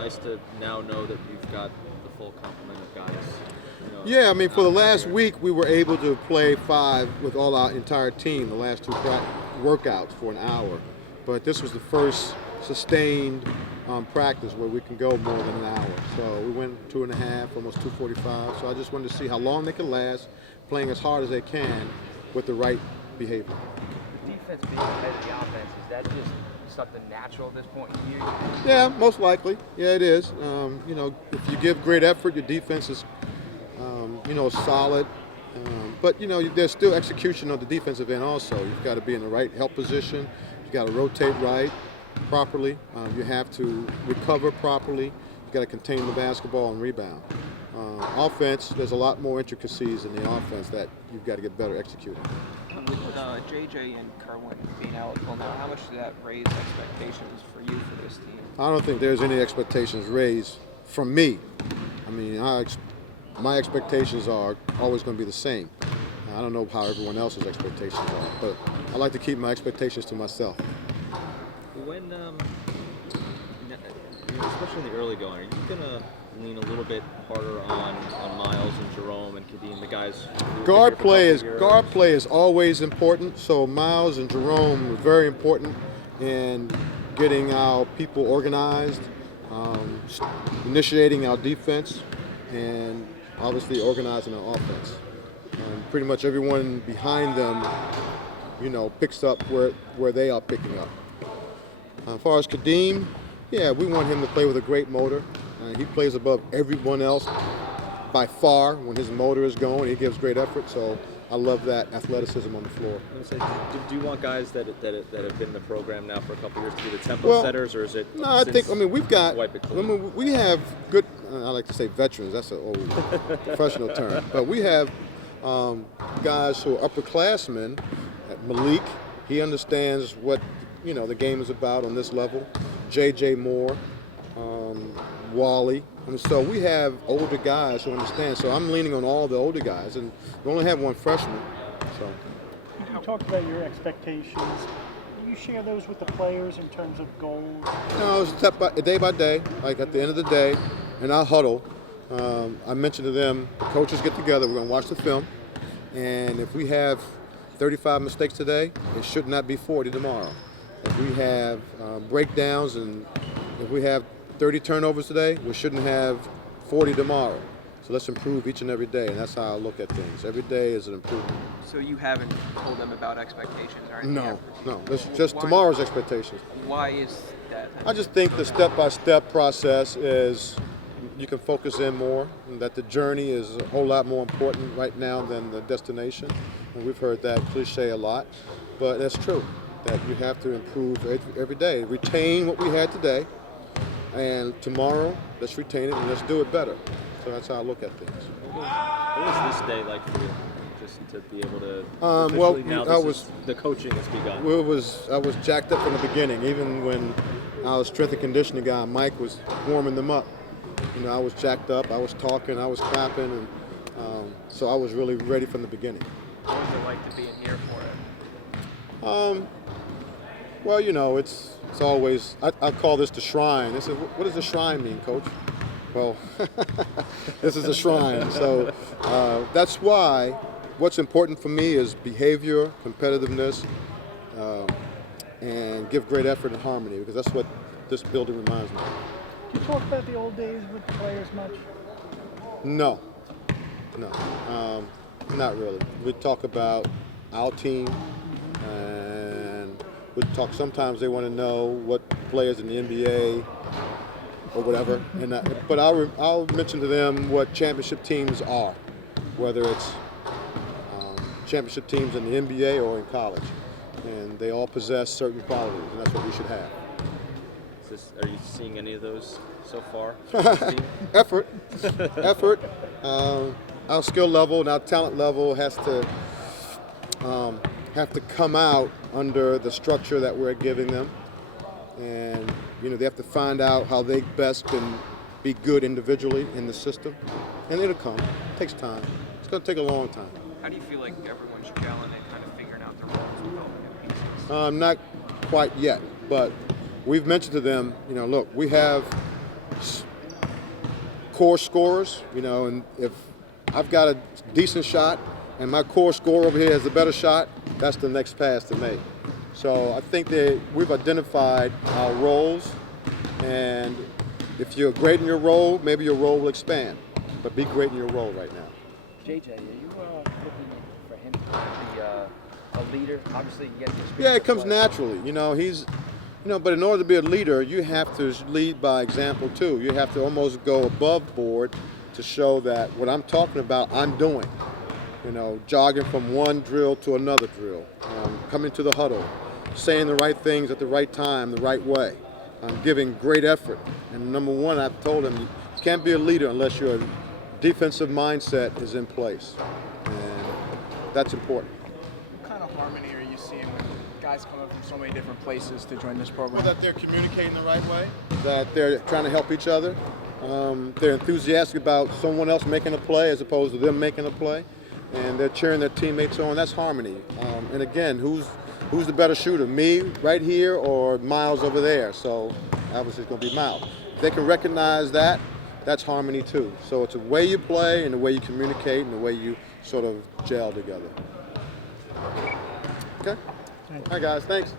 nice to now know that you've got the full complement of guys. Yeah, I mean, for the last here. week, we were able to play 5 with all our entire team, the last 2 workouts for an hour. But this was the first sustained practice where we can go more than an hour. So we went 2.5, almost 2:45. So I just wanted to see how long they can last, playing as hard as they can with the right behavior. The defense being ahead of the offense, is that just something natural at this point in the year? Yeah, most likely. Yeah, it is. If you give great effort, your defense is, solid. But, there's still execution on the defensive end also. You've got to be in the right help position. You've got to rotate right, properly. You have to recover properly. You've got to contain the basketball and rebound. Offense, there's a lot more intricacies in the offense that you've got to get better executing. With JJ and Kerwin being eligible now, how much does that raise expectations for you for this team? I don't think there's any expectations raised from me. I mean, my expectations are always going to be the same. I don't know how everyone else's expectations are, but I like to keep my expectations to myself. When, especially in the early going, are you going to lean a little bit harder on Miles and Jerome and Kadeem, the guys? Guard play is always important. So Miles and Jerome are very important in getting our people organized, initiating our defense, and obviously organizing our offense. Pretty much everyone behind them, picks up where they are picking up. As far as Kadeem, yeah, we want him to play with a great motor. He plays above everyone else by far when his motor is going. He gives great effort, so I love that athleticism on the floor. Do you want guys that have been in the program now for a couple of years to be the tempo setters, or is it? No, we've got. Wipe it clean? We have good. I like to say veterans. That's an old professional term, but we have guys who are upperclassmen. Malik, he understands what the game is about on this level. J.J. Moore, Wally. And so we have older guys who understand. So I'm leaning on all the older guys, and we only have one freshman. So You talked about your expectations. Do you share those with the players in terms of goals? No, it's day by day. Like at the end of the day, in our huddle, I mentioned to them, the coaches get together. We're going to watch the film, and if we have 35 mistakes today, it should not be 40 tomorrow. If we have breakdowns and if we have 30 turnovers today, we shouldn't have 40 tomorrow. So let's improve each and every day, and that's how I look at things. Every day is an improvement. So you haven't told them about expectations, right? No. That's just tomorrow's expectations. Why is that? I just think the step-by-step process is you can focus in more, and that the journey is a whole lot more important right now than the destination. And we've heard that cliche a lot, but that's true, that you have to improve every day. Retain what we had today, and tomorrow, let's retain it and let's do it better. So that's how I look at things. What was this day like for you? Just to be able to the coaching has begun. I was jacked up from the beginning. Even when our strength and conditioning guy Mike was warming them up, I was jacked up. I was talking. I was clapping, and so I was really ready from the beginning. What was it like to be in here for it? Well, it's always. I call this the shrine. They said, "What does the shrine mean, Coach?" Well, this is a shrine. So that's why what's important for me is behavior, competitiveness, and give great effort and harmony, because that's what this building reminds me of. Do you talk about the old days with the players much? No, not really. We talk about our team, and we talk. Sometimes they want to know what players in the NBA or whatever, but I'll mention to them what championship teams are, whether it's championship teams in the NBA or in college, and they all possess certain qualities, and that's what we should have. Are you seeing any of those so far? Effort. Our skill level and our talent level has to come out under the structure that we're giving them, and they have to find out how they best can be good individually in the system, and it'll come. It takes time. It's going to take a long time. How do you feel like everyone's gelling and kind of figuring out their roles with all the new pieces? Not quite yet, but we've mentioned to them, look, we have core scorers, you know, and if I've got a decent shot and my core scorer over here has a better shot, that's the next pass to make. So I think that we've identified our roles, and if you're great in your role, maybe your role will expand, but be great in your role right now. JJ, are you looking for him to be a leader? Obviously, you get to experience. Yeah, it comes naturally. You know, but in order to be a leader, you have to lead by example too. You have to almost go above board to show that what I'm talking about, I'm doing. You know, jogging from one drill to another drill, coming to the huddle, saying the right things at the right time, the right way, giving great effort. And number one, I've told him, you can't be a leader unless your defensive mindset is in place. And that's important. What kind of harmony are you seeing with guys coming from so many different places to join this program? That they're communicating the right way, that they're trying to help each other. They're enthusiastic about someone else making a play as opposed to them making a play. And they're cheering their teammates on. That's harmony. And again, who's the better shooter, me right here or Miles over there? So obviously it's going to be Miles. If they can recognize that, that's harmony too. So it's the way you play and the way you communicate and the way you sort of gel together. Okay? All right, guys. Thanks.